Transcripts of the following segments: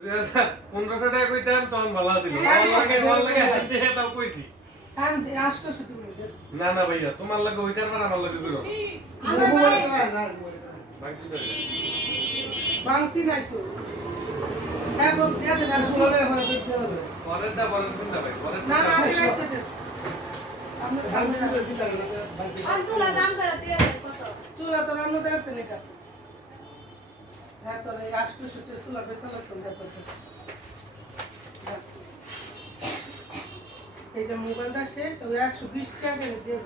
1500 টাকা কইতাম তখন ভালো ছিল ভালো লাগে হাতে তাও কইছি না না ভাইয়া তোমার লাগে ওইটার পর আমার লাগে কইরো বাংতি নাই তো একদম দেয়া না শুনলে পরের দা বলেন চিন্তা ভাই পরের না না আমি চুলা দাম করতে কত চুলা তো রান্না দেখতে নেই কা হ্যাঁ তো এই 800 চুলা বেসালা তো দেখতে এই যে মোবাইলটা শেষ ওই 120 টাকা দিয়ে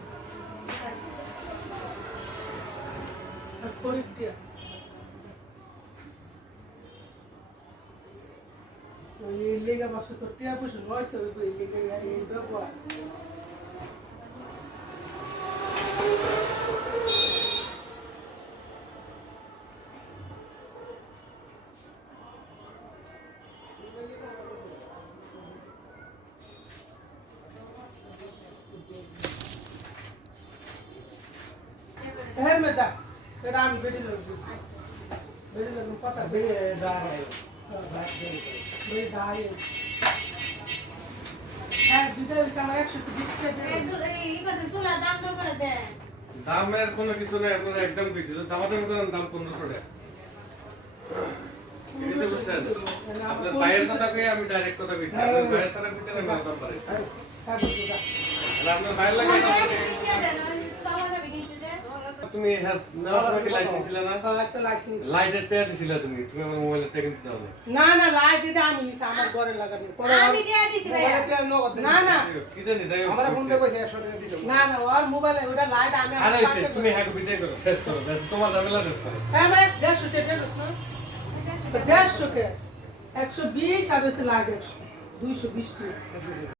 আর পরে দিয়া ওই লেগা বাক্স তো টিয়া পয়সা নয়ছে ওই লেগা এই ব্যবহার है में जा फिर हम बेटी लोग पता बेटी डाल है बेटी डाल है विदल का 120 के दे এই কথা চুলা দাম তো করে দে দামের কোনো কিছু নাই আপনারা একদম বেশি দামাদাম করেন দাম 1500 টাকা এটা বুঝছেন আপনার বাইরের কথা কই আমি ডাইরেক্ট কথা কইছি আপনার বাইরের সারা কইতে না দাম পারে আপনার বাইরে লাগে তুমি নাকি লাইট নিছিলে না একটা লাইট নিছি লাইটের টাকা দিছিলে তুমি আমার মোবাইলের টাকা কিনতে দাও না না লাইট দিতে আমি নিছি আমার ঘরে লাগাবি আমি দিয়ে দিছি ভাই না না কি জানি তাই আমার ফোন দিয়ে কইছে 100 টাকা দিতে না না ওর মোবাইলে ওটা লাইট আমি আরে তুমি হ্যাঁ বিদায় করো শেষ করো তোমার ঝামেলা শেষ করো হ্যাঁ ভাই 150 টাকা দেন না 150 কে 120 আর হচ্ছে লাইট 220 টাকা